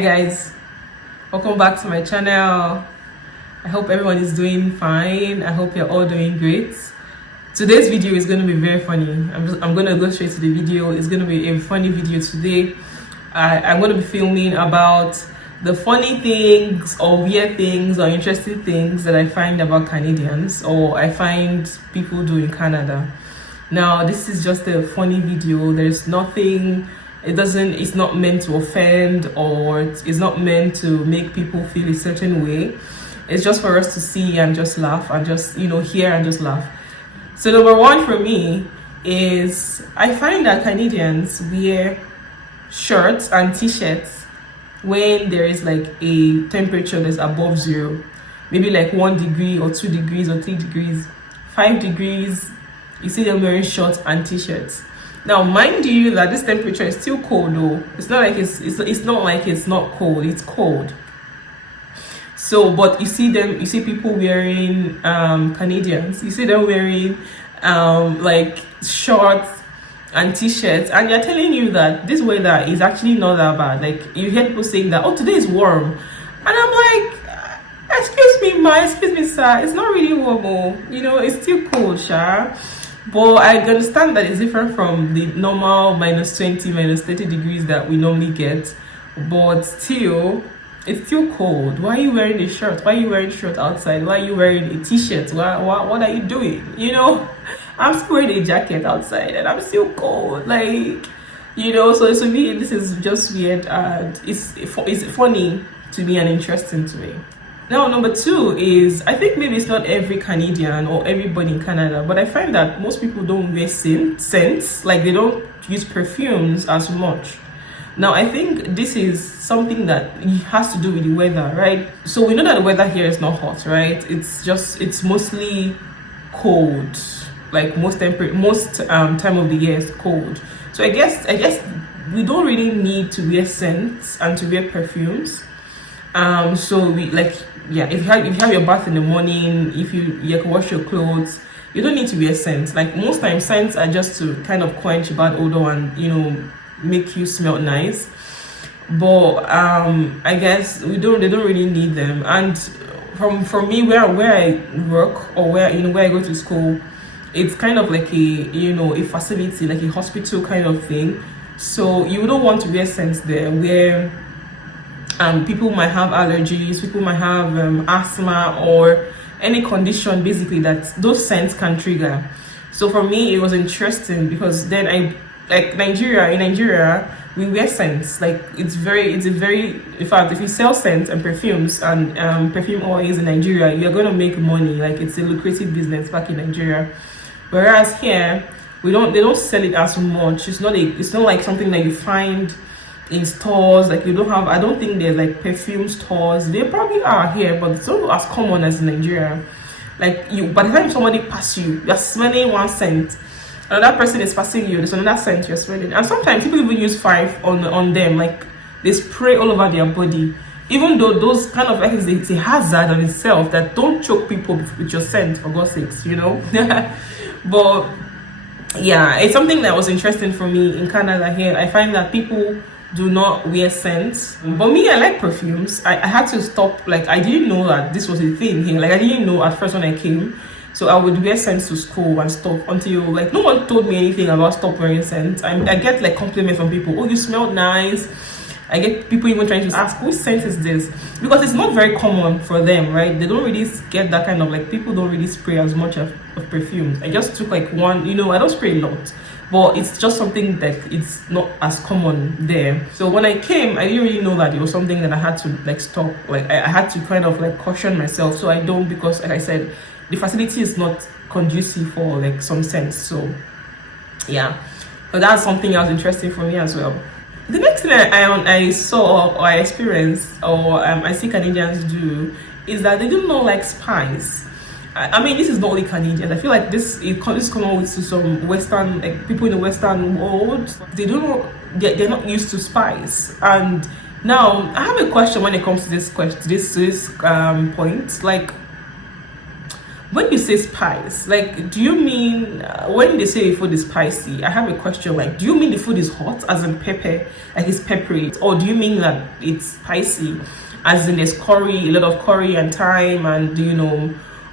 Hi guys, welcome back to my channel. I hope everyone is doing fine. I hope you're all doing great. Today's video is going to be very funny. I'm going to go straight to the video. It's going to be a funny video today. I'm going to be filming about the funny things or weird things or interesting things that I find about Canadians or I find people do in Canada. Now this is just a funny video. There's nothing, it's not meant to offend or it's not meant to make people feel a certain way. It's just for us to see and just laugh and just hear and just laugh. So number one for me is I find that Canadians wear shirts and t-shirts when there is like a temperature that's above zero, maybe like 1 degree or 2 degrees or 3 degrees, 5 degrees. You see them wearing shorts and t-shirts. Now mind you that this temperature is still cold though. It's not like it's not cold, it's cold. So but you see people wearing Canadians, you see them wearing like shorts and t-shirts, and they're telling you that this weather is actually not that bad. Like you hear people saying that, oh, today is warm, and I'm like, excuse me ma, excuse me sir, it's not really warm, it's still cold, sha. But I understand that it's different from the normal -20, -30 degrees that we normally get, but still it's still cold. Why are you wearing a shirt? Why are you wearing a shirt outside? Why are you wearing a t-shirt? What are you doing? I'm still wearing a jacket outside and I'm still cold, so to me this is just weird, and it's funny to me and interesting to me. Now number two is, I think maybe it's not every Canadian or everybody in Canada, but I find that most people don't wear scents, like they don't use perfumes as much. Now I think this is something that has to do with the weather, right? So we know that the weather here is not hot, right? It's mostly cold. Like most time of the year is cold. So I guess we don't really need to wear scents and to wear perfumes. So if you have your bath in the morning, if you can wash your clothes, you don't need to wear scents. Like most times scents are just to kind of quench bad odor and make you smell nice. But I guess they don't really need them. And from me, where I work or where I go to school, it's kind of like a facility, like a hospital kind of thing. So you don't want to wear scents there where people might have allergies, people might have asthma or any condition basically that those scents can trigger. So for me it was interesting because then in Nigeria we wear scents. Like in fact, if you sell scents and perfumes and perfume oils in Nigeria, you're going to make money. Like it's a lucrative business back in Nigeria. Whereas here they don't sell it as much. It's not like something that you find in stores. Like I don't think there's like perfume stores. They probably are here, but it's not as common as in Nigeria. Like by the time somebody passes you're smelling one scent, another person is passing you, there's another scent you're smelling, and sometimes people even use 5 on them. Like they spray all over their body, even though those kind of like it's a hazard on itself. That don't choke people with your scent, for God's sakes, But yeah, it's something that was interesting for me in Canada. Here I find that people do not wear scents, but me, I like perfumes. I had to stop. Like I didn't know that this was a thing here. Like I didn't know at first when I came, so I would wear scents to school and stuff until like no one told me anything about stop wearing scents. I get like compliments from people, oh, you smell nice. I get people even trying to ask, which scent is this, because it's not very common for them, right? They don't really get that kind of, like, people don't really spray as much of perfumes. I just took like one, I don't spray a lot, but it's just something that it's not as common there. So when I came, I didn't really know that it was something that I had to like stop. Like I had to kind of like caution myself, so I don't, because like I said, the facility is not conducive for like some scents. So yeah, but that's something else interesting for me as well. The next thing I saw or I experienced or I see Canadians do is that they do not like spice. I mean, this is not only Canadians. I feel like this common with some Western, like people in the Western world. They're not used to spice. And now I have a question when it comes to this point. Like, when you say spice, like, do you mean when they say the food is spicy? I have a question. Like, do you mean the food is hot, as in pepper, like it's peppery, or do you mean that it's spicy, as in there's curry, a lot of curry and thyme and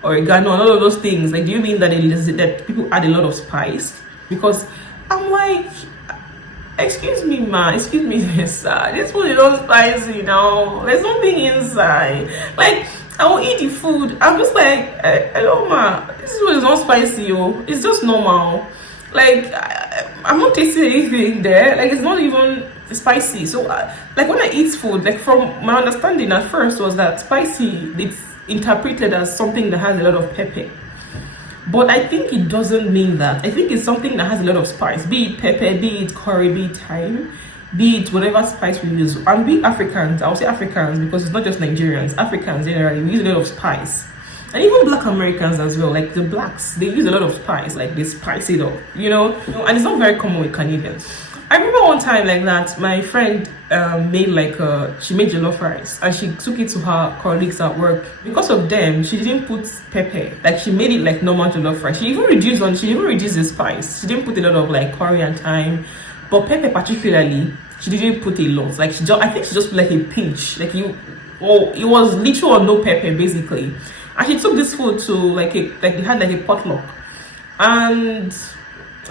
oregano and all of those things? Like, do you mean that that people add a lot of spice? Because I'm like, excuse me, ma, excuse me, sir, this food is not spicy now. There's nothing inside. Like, I will eat the food. I'm just like, hello, ma, this food is not spicy, oh. It's just normal. Like, I'm not tasting anything there. Like, it's not even spicy. So, like, when I eat food, like, from my understanding at first was that spicy, it's interpreted as something that has a lot of pepper. But I think it doesn't mean that. I think it's something that has a lot of spice, be it pepper, be it curry, be it thyme, be it whatever spice we use. And we Africans, I'll say Africans because it's not just Nigerians, Africans generally, we use a lot of spice. And even Black Americans as well, like the blacks, they use a lot of spice, like they spice it up, and it's not very common with Canadians. I remember one time like that, my friend made she made jollof rice and she took it to her colleagues at work. Because of them, she didn't put pepper. Like, she made it like normal jollof rice. She even reduced the spice. She didn't put a lot of like curry and thyme, but pepper particularly, she didn't put a lot. Like, I think she just put like a pinch. Like, it was literal or no pepper basically. And she took this food to they had like a potluck, and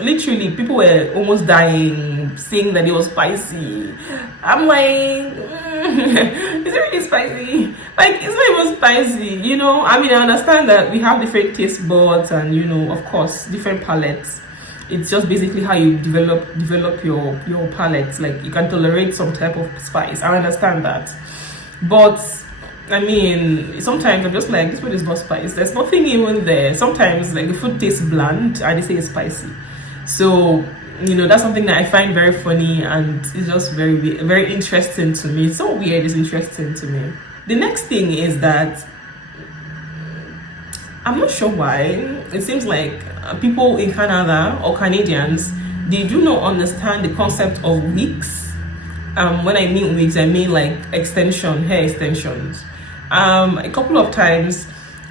literally people were almost dying saying that it was spicy. I'm like, is it really spicy? Like, it's not even spicy, I mean, I understand that we have different taste buds and of course different palates. It's just basically how you develop your palates. Like, you can tolerate some type of spice, I understand that. But I mean, sometimes I'm just like, this food is not spicy. There's nothing even there. Sometimes like the food tastes bland and they say it's spicy. So, that's something that I find very funny, and it's just very, very interesting to me. It's so weird, it's interesting to me. The next thing is that I'm not sure why, it seems like people in Canada or Canadians, they do not understand the concept of wigs. When I mean wigs, I mean like hair extensions. A couple of times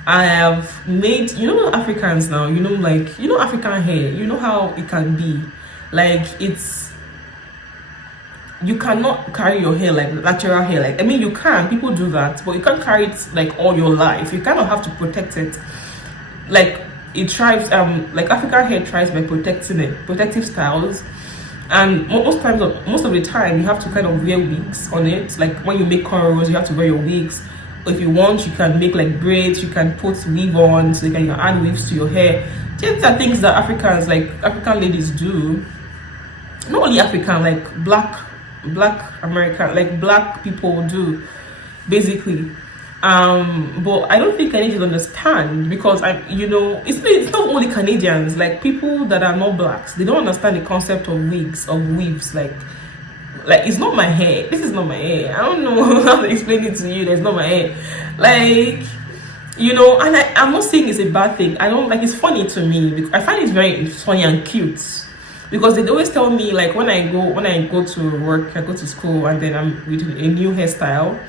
I have made, Africans now, African hair, how it can be. Like, you cannot carry your hair like natural hair. Like, I mean, you can, people do that, but you can't carry it like all your life. You kind of have to protect it. Like, it thrives, like African hair thrives by protecting it, protective styles. And most of the time, you have to kind of wear wigs on it. Like, when you make cornrows, you have to wear your wigs. If you want, you can make like braids, you can put weave on, so you can add weaves to your hair. These are things that African ladies do. Not only African, like black American, like black people do, basically. But I don't think Canadians understand, because it's not only Canadians, like people that are not blacks, they don't understand the concept of wigs, of weaves. Like, it's not my hair. This is not my hair. I don't know how to explain it to you. That's not my hair. Like, and I'm not saying it's a bad thing. I don't, like, it's funny to me, because I find it very funny and cute, because they always tell me, like, when I go to work, I go to school, and then I'm with a new hairstyle,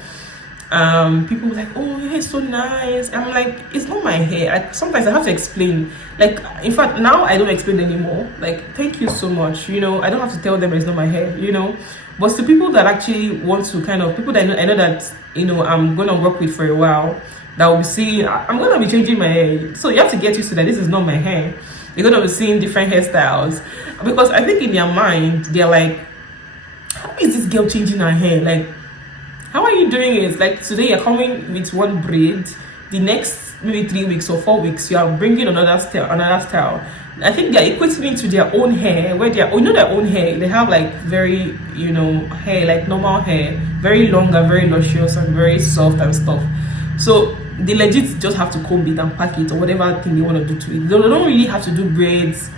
people are like, oh, your hair is so nice. I'm like, it's not my hair. Sometimes I have to explain. Like, in fact, now I don't explain anymore. Like, thank you so much. I don't have to tell them it's not my hair. But to people that actually want to people that I know that I'm gonna work with for a while, that will be seeing, I'm gonna be changing my hair. So you have to get used to that. This is not my hair. You're gonna be seeing different hairstyles, because I think in their mind they're like, how is this girl changing her hair? Like, how are you doing it? Like, today you're coming with one braid, the next maybe 3 weeks or 4 weeks you are bringing another style. I think they're equating it to their own hair, where their own hair, they have like very hair, like normal hair, very long and very luscious and very soft and stuff. So they legit just have to comb it and pack it, or whatever thing they want to do to it. They don't really have to do braids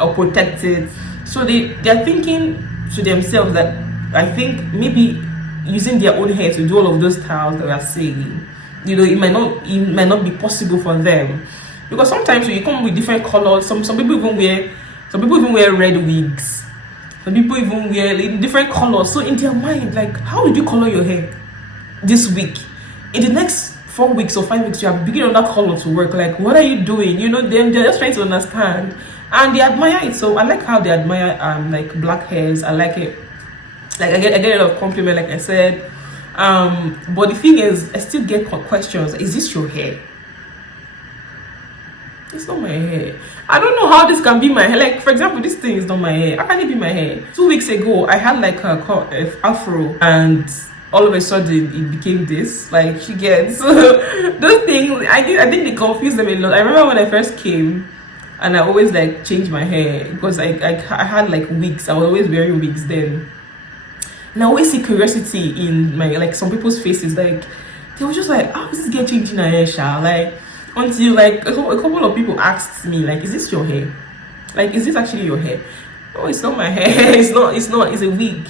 or protect it. So they're thinking to themselves that, I think maybe using their own hair to do all of those styles that we are saying, it might not be possible for them, because sometimes when you come with different colors, some people even wear red wigs, some people even wear different colors. So in their mind, like, how did you color your hair this week? In the next 4 weeks or 5 weeks, you are beginning on that color to work. Like, what are you doing? You know, they're just trying to understand, and they admire it. So I like how they admire like black hairs. I like it. Like I get a lot of compliment, like I said. But the thing is, I still get questions. Is this your hair? It's not my hair. I don't know how this can be my hair. Like, for example, this thing is not my hair. How can it be my hair? 2 weeks ago, I had like a afro, and all of a sudden it became this. Like, she gets those things. I think they confuse them a lot. I remember when I first came, and I always like change my hair because I had like wigs. I was always wearing wigs then. And I always see curiosity in my, like, some people's faces. Like, they were just like, how is this girl changing her hair, Sha? Like, until like a couple of people asked me, like, is this your hair? Like, is this actually your hair? Oh, it's not my hair. It's a wig.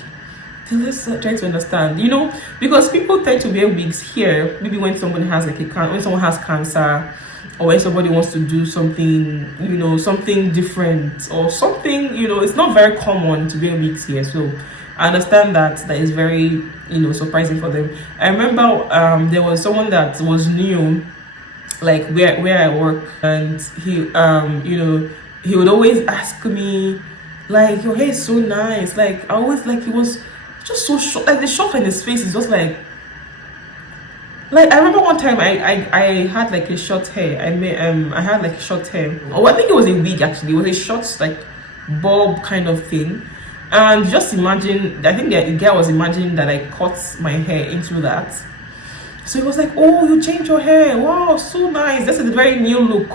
So let's try to understand, you know, because people tend to wear wigs here, maybe when someone has like when someone has cancer, or when somebody wants to do something, you know, something different or something, you know. It's not very common to wear wigs here, so I understand that is very, you know, surprising for them. I remember there was someone that was new, like where I work, and he you know, he would always ask me, like, your hair is so nice. Like, I always, like, he was just so short, like the short in his face is just like I remember one time I had like a short hair. I had like short hair. Oh, I think it was a wig actually. It was a short, like, bob kind of thing. And just imagine, I think the guy was imagining that I cut my hair into that. So he was like, oh, you changed your hair. Wow, so nice. That's a very new look.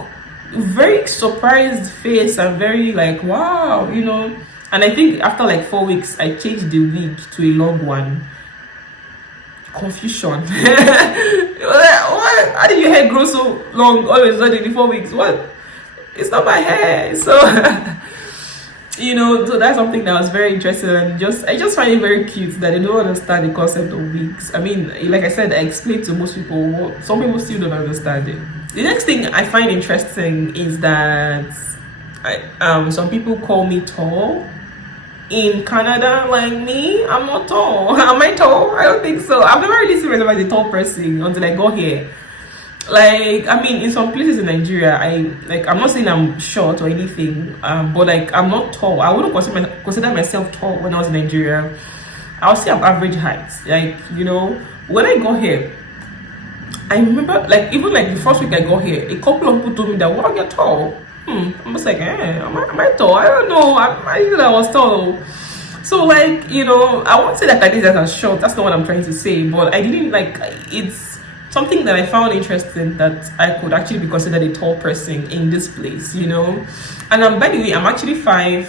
Very surprised face and very like, wow, you know. And I think after like 4 weeks, I changed the wig to a long one. Confusion. What? How did your hair grow so long all of a sudden in 4 weeks? What? It's not my hair. So you know, so that's something that was very interesting, and I just find it very cute that they don't understand the concept of wigs. I mean, like I said, I explained to most people. Some people still don't understand it. The next thing I find interesting is that some people call me tall. In Canada, like me, I'm not tall. Am I tall? I don't think so. I've never really seen myself as a tall person until I got here. Like, I mean, in some places in Nigeria, I'm not saying I'm short or anything, but like, I'm not tall. I wouldn't consider myself tall when I was in Nigeria. I would say I'm average height. Like, you know, when I got here, I remember, like, even like the first week I got here, a couple of people told me that, wow, you're tall. I'm just like, am I tall? I don't know. I knew that I was tall. So, like, you know, I won't say that Canadians are short. That's not what I'm trying to say. But I didn't, like, it's something that I found interesting, that I could actually be considered a tall person in this place, you know. And by the way, I'm actually 5'8",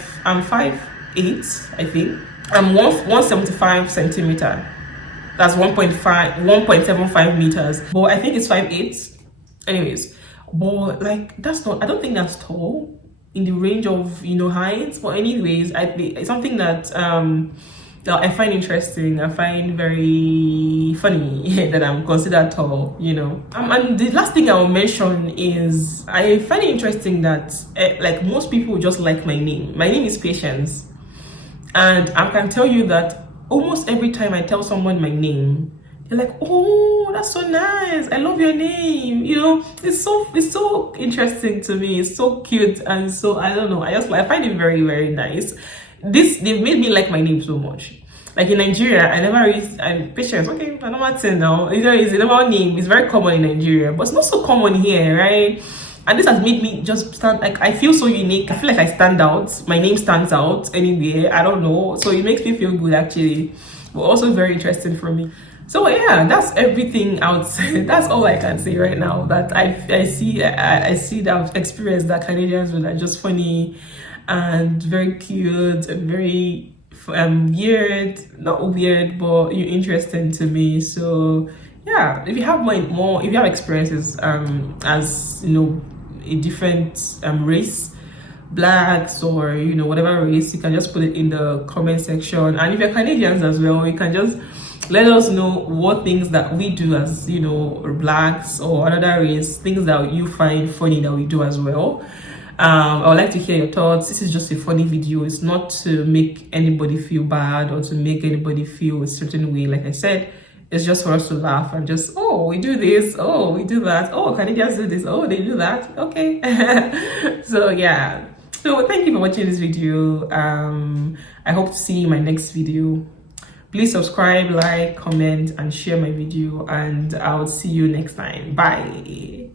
I think. I'm 175 centimeter. That's 1.75 meters. But I think it's 5'8". Anyways, but like, I don't think that's tall in the range of, you know, height. But anyways, I think it's something that that I find interesting. I find very funny that I'm considered tall, you know. And the last thing I will mention is, I find it interesting that like, most people just like my name. My name is Patience, and I can tell you that almost every time I tell someone my name, they're like, oh, that's so nice, I love your name. You know, it's so interesting to me. It's so cute, and so, I don't know, I find it very, very nice. They've made me like my name so much. Like, in Nigeria, I'm Patience. Okay, I know what's in now. You know, it's a normal name. It's very common in Nigeria, but it's not so common here, right? And this has made me just stand, like, I feel so unique. I feel like I stand out. My name stands out anywhere. I don't know. So it makes me feel good, actually, but also very interesting for me. So yeah, that's everything I would say. That's all I can say right now. That I see that experience that Canadians are just funny and very cute and very weird, not weird, but you're interesting to me. So yeah, if you have more, if you have experiences as, you know, a different race, blacks, or, you know, whatever race, you can just put it in the comment section. And if you're Canadians as well, you can just let us know what things that we do as, you know, blacks or another race, things that you find funny that we do as well. I would like to hear your thoughts. This is just a funny video. It's not to make anybody feel bad or to make anybody feel a certain way. Like I said, It's just for us to laugh and just, oh, we do this, oh, we do that, oh, Canadians do this, oh, they do that, okay. So yeah, so thank you for watching this video. I hope to see you in my next video. Please subscribe, like, comment, and share my video, and I'll see you next time. Bye.